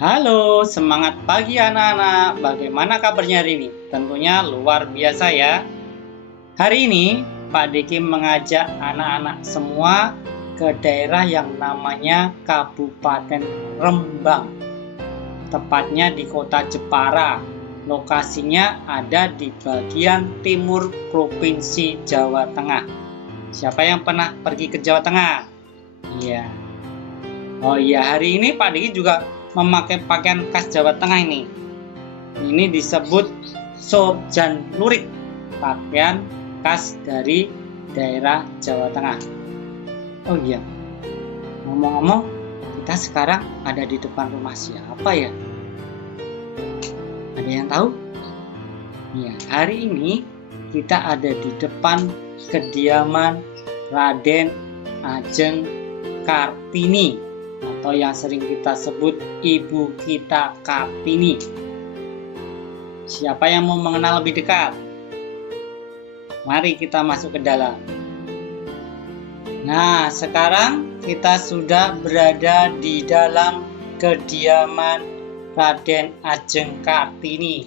Halo, semangat pagi anak-anak. Bagaimana kabarnya hari ini? Tentunya luar biasa ya. Hari ini Pak Diki mengajak anak-anak semua ke daerah yang namanya Kabupaten Rembang. Tepatnya di kota Jepara. Lokasinya ada di bagian timur Provinsi Jawa Tengah. Siapa yang pernah pergi ke Jawa Tengah? Iya. Oh iya, hari ini Pak Diki juga memakai pakaian khas Jawa Tengah ini. Ini disebut sojan lurik, pakaian khas dari daerah Jawa Tengah. Oh iya, ngomong-ngomong, kita sekarang ada di depan rumah siapa ya? Ada yang tahu? Ya, hari ini kita ada di depan kediaman Raden Ajeng Kartini, atau yang sering kita sebut Ibu kita Kartini. Siapa yang mau mengenal lebih dekat? Mari kita masuk ke dalam. Nah, sekarang kita sudah berada di dalam kediaman Raden Ajeng Kartini.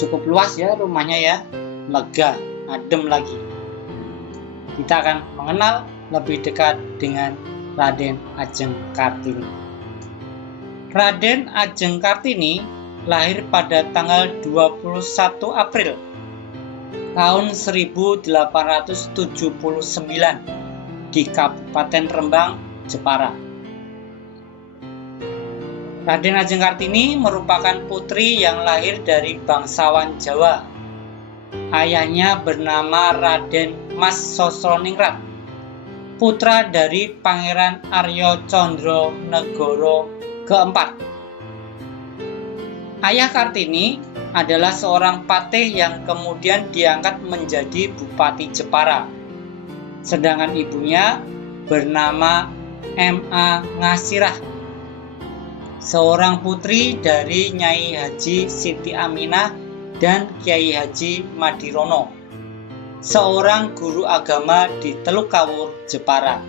Cukup luas ya rumahnya ya, lega, adem lagi. Kita akan mengenal lebih dekat dengan Raden Ajeng Kartini. Raden Ajeng Kartini lahir pada tanggal 21 April tahun 1879 di Kabupaten Rembang, Jepara. Raden Ajeng Kartini merupakan putri yang lahir dari bangsawan Jawa. Ayahnya bernama Raden Mas Sosroningrat, putra dari Pangeran Arya Condro Negoro keempat. Ayah Kartini adalah seorang patih yang kemudian diangkat menjadi Bupati Jepara. Sedangkan ibunya bernama M.A. Ngasirah, seorang putri dari Nyai Haji Siti Aminah dan Kiai Haji Madirono, seorang guru agama di Teluk Kawur, Jepara.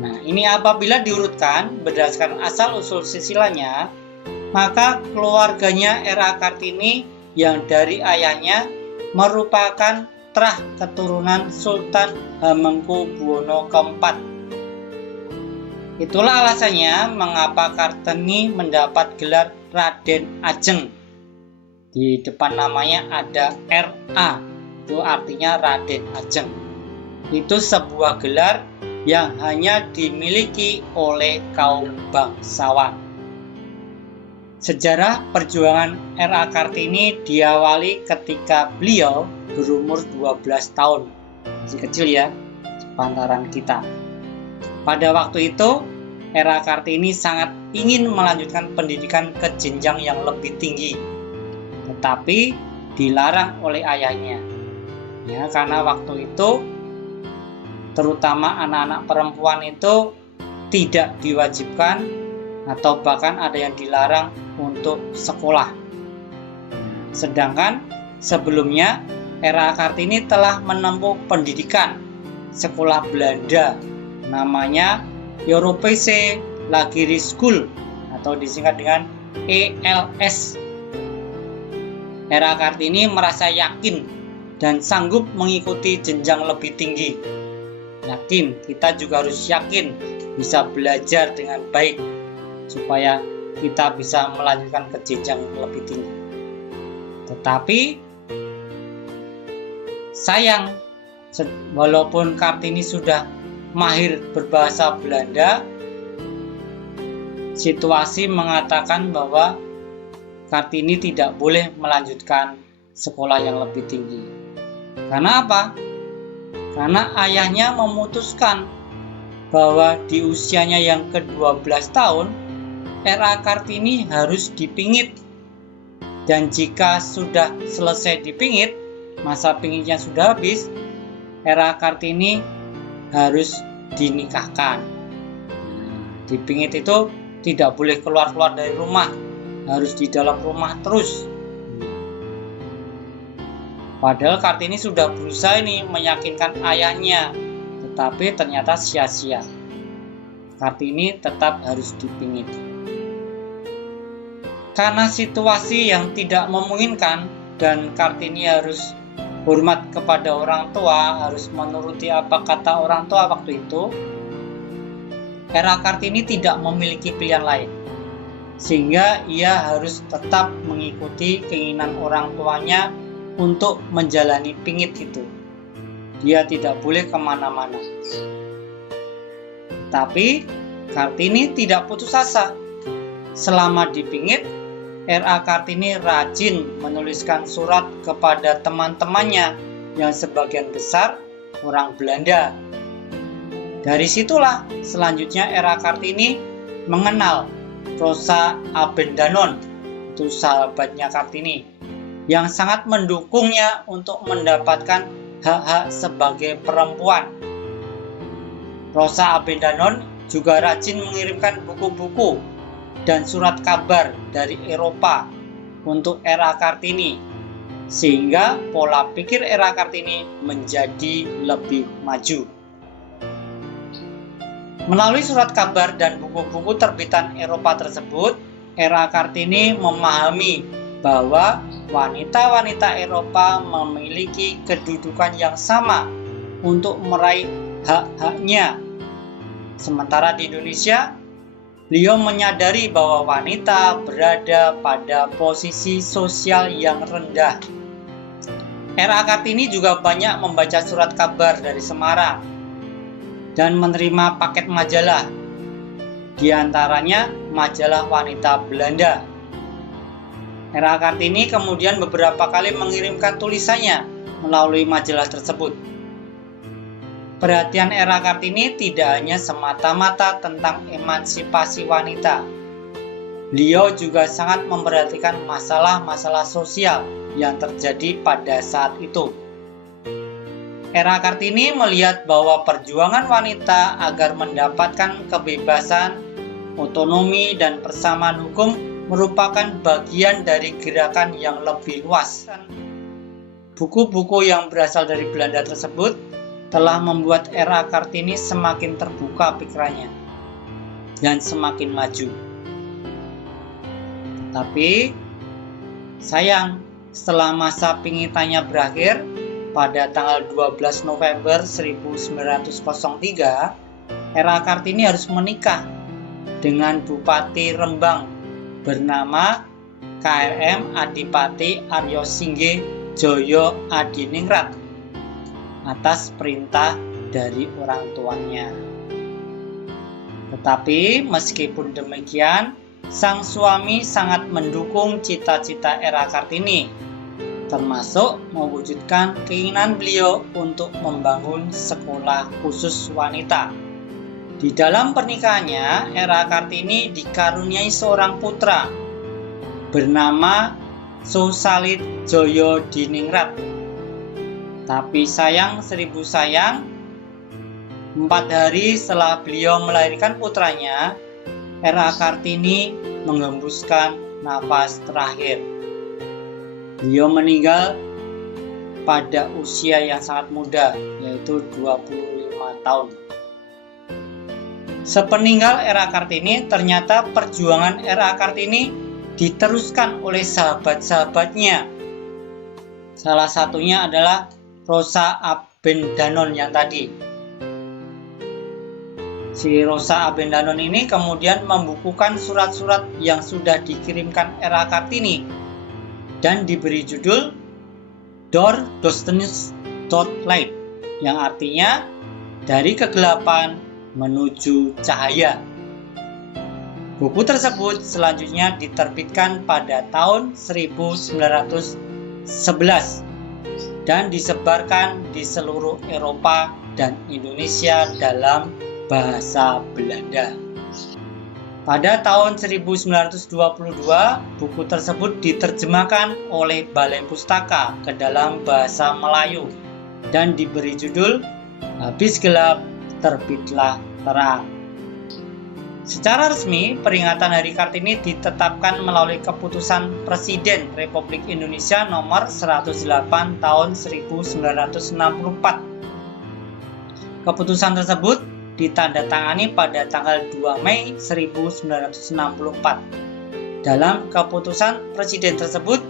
Nah, ini apabila diurutkan berdasarkan asal-usul silsilahnya, maka keluarganya R.A. Kartini yang dari ayahnya merupakan terah keturunan Sultan Hamengkubuwono keempat. Itulah alasannya mengapa Kartini mendapat gelar Raden Ajeng. Di depan namanya ada R.A. Itu artinya Raden Ajeng. Itu sebuah gelar yang hanya dimiliki oleh kaum bangsawan. Sejarah perjuangan R.A. Kartini diawali ketika beliau berumur 12 tahun. Masih kecil ya, sepantaran kita. Pada waktu itu, R.A. Kartini sangat ingin melanjutkan pendidikan ke jenjang yang lebih tinggi, tetapi dilarang oleh ayahnya. Ya, karena waktu itu terutama anak-anak perempuan itu tidak diwajibkan atau bahkan ada yang dilarang untuk sekolah. Sedangkan sebelumnya R.A. Kartini telah menempuh pendidikan sekolah Belanda namanya Europese Lagere School atau disingkat dengan ELS. R.A. Kartini merasa yakin dan sanggup mengikuti jenjang lebih tinggi. Yakin, kita juga harus yakin bisa belajar dengan baik supaya kita bisa melanjutkan ke jenjang lebih tinggi. Tetapi sayang, walaupun Kartini sudah mahir berbahasa Belanda, situasi mengatakan bahwa Kartini tidak boleh melanjutkan sekolah yang lebih tinggi. Karena apa? Karena ayahnya memutuskan bahwa di usianya yang ke-12 tahun, R.A. Kartini harus dipingit. Dan jika sudah selesai dipingit, masa pingitnya sudah habis, R.A. Kartini harus dinikahkan. Dipingit itu tidak boleh keluar-keluar dari rumah, harus di dalam rumah terus. Padahal Kartini sudah berusaha ini meyakinkan ayahnya, tetapi ternyata sia-sia. Kartini tetap harus dipingit. Karena situasi yang tidak memungkinkan dan Kartini harus hormat kepada orang tua, harus menuruti apa kata orang tua waktu itu, Era Kartini tidak memiliki pilihan lain, sehingga ia harus tetap mengikuti keinginan orang tuanya untuk menjalani pingit itu. Dia tidak boleh kemana-mana. Tapi Kartini tidak putus asa. Selama dipingit, R.A. Kartini rajin menuliskan surat kepada teman-temannya yang sebagian besar orang Belanda. Dari situlah selanjutnya R.A. Kartini mengenal Rosa Abendanon, itu sahabatnya Kartini, yang sangat mendukungnya untuk mendapatkan hak-hak sebagai perempuan. Rosa Abendanon juga rajin mengirimkan buku-buku dan surat kabar dari Eropa untuk R.A. Kartini, sehingga pola pikir R.A. Kartini menjadi lebih maju. Melalui surat kabar dan buku-buku terbitan Eropa tersebut, R.A. Kartini memahami bahwa wanita-wanita Eropa memiliki kedudukan yang sama untuk meraih hak-haknya. Sementara di Indonesia, beliau menyadari bahwa wanita berada pada posisi sosial yang rendah. R.A. Kartini juga banyak membaca surat kabar dari Semarang dan menerima paket majalah, di antaranya majalah wanita Belanda. R.A. Kartini kemudian beberapa kali mengirimkan tulisannya melalui majalah tersebut. Perhatian R.A. Kartini tidak hanya semata-mata tentang emansipasi wanita. Beliau juga sangat memperhatikan masalah-masalah sosial yang terjadi pada saat itu. R.A. Kartini melihat bahwa perjuangan wanita agar mendapatkan kebebasan, otonomi, dan persamaan hukum merupakan bagian dari gerakan yang lebih luas. Buku-buku yang berasal dari Belanda tersebut telah membuat R.A. Kartini semakin terbuka pikirannya dan semakin maju. Tapi sayang, setelah masa pingitannya berakhir pada tanggal 12 November 1903, R.A. Kartini harus menikah dengan Bupati Rembang bernama KRM Adipati Aryo Singge Joyo Adiningrat atas perintah dari orang tuanya. Tetapi meskipun demikian, sang suami sangat mendukung cita-cita R.A. Kartini, termasuk mewujudkan keinginan beliau untuk membangun sekolah khusus wanita. Di dalam pernikahannya, R.A. Kartini dikaruniai seorang putra bernama Susalit Joyo Diningrat. Tapi sayang seribu sayang, 4 hari setelah beliau melahirkan putranya, R.A. Kartini menghembuskan nafas terakhir. Beliau meninggal pada usia yang sangat muda, yaitu 25 tahun. Sepeninggal R.A. Kartini, ternyata perjuangan R.A. Kartini diteruskan oleh sahabat-sahabatnya. Salah satunya adalah Rosa Abendanon yang tadi. Si Rosa Abendanon ini kemudian membukukan surat-surat yang sudah dikirimkan R.A. Kartini dan diberi judul Door Duisternis tot Light, yang artinya dari kegelapan menuju cahaya. Buku tersebut selanjutnya diterbitkan pada tahun 1911 dan disebarkan di seluruh Eropa dan Indonesia dalam bahasa Belanda. Pada tahun 1922, buku tersebut diterjemahkan oleh Balai Pustaka ke dalam bahasa Melayu dan diberi judul Habis Gelap, Terbitlah Terang. Secara resmi, peringatan Hari Kartini ditetapkan melalui keputusan Presiden Republik Indonesia nomor 108 tahun 1964. Keputusan tersebut ditandatangani pada tanggal 2 Mei 1964. Dalam keputusan Presiden tersebut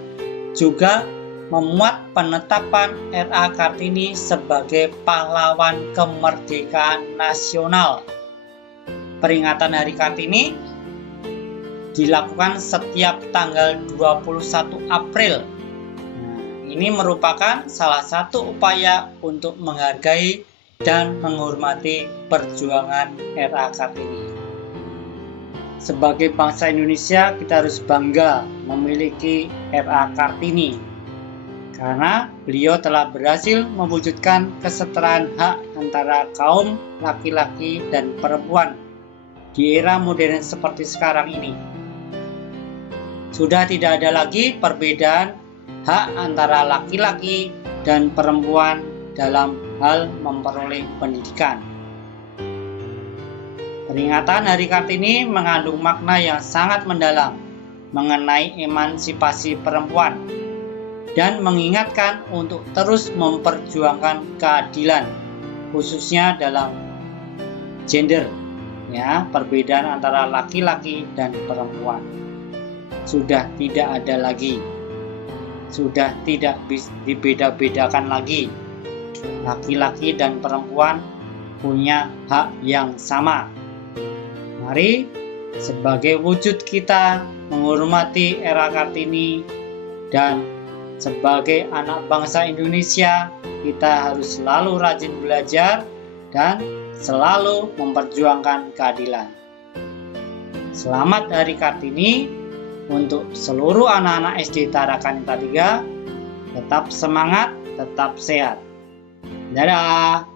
juga memuat penetapan R.A. Kartini sebagai pahlawan kemerdekaan nasional. Peringatan Hari Kartini dilakukan setiap tanggal 21 April. Ini merupakan salah satu upaya untuk menghargai dan menghormati perjuangan R.A. Kartini. Sebagai bangsa Indonesia, kita harus bangga memiliki R.A. Kartini karena beliau telah berhasil mewujudkan kesetaraan hak antara kaum laki-laki dan perempuan di era modern seperti sekarang ini. Sudah tidak ada lagi perbedaan hak antara laki-laki dan perempuan dalam hal memperoleh pendidikan. Peringatan Hari Kartini mengandung makna yang sangat mendalam mengenai emansipasi perempuan dan mengingatkan untuk terus memperjuangkan keadilan, khususnya dalam gender, perbedaan antara laki-laki dan perempuan. Sudah tidak ada lagi, sudah tidak dibeda-bedakan lagi. Laki-laki dan perempuan punya hak yang sama. Mari sebagai wujud kita menghormati R.A. Kartini dan sebagai anak bangsa Indonesia, kita harus selalu rajin belajar dan selalu memperjuangkan keadilan. Selamat Hari Kartini untuk seluruh anak-anak SD Tarakanita 3. Tetap semangat, tetap sehat. Dadah.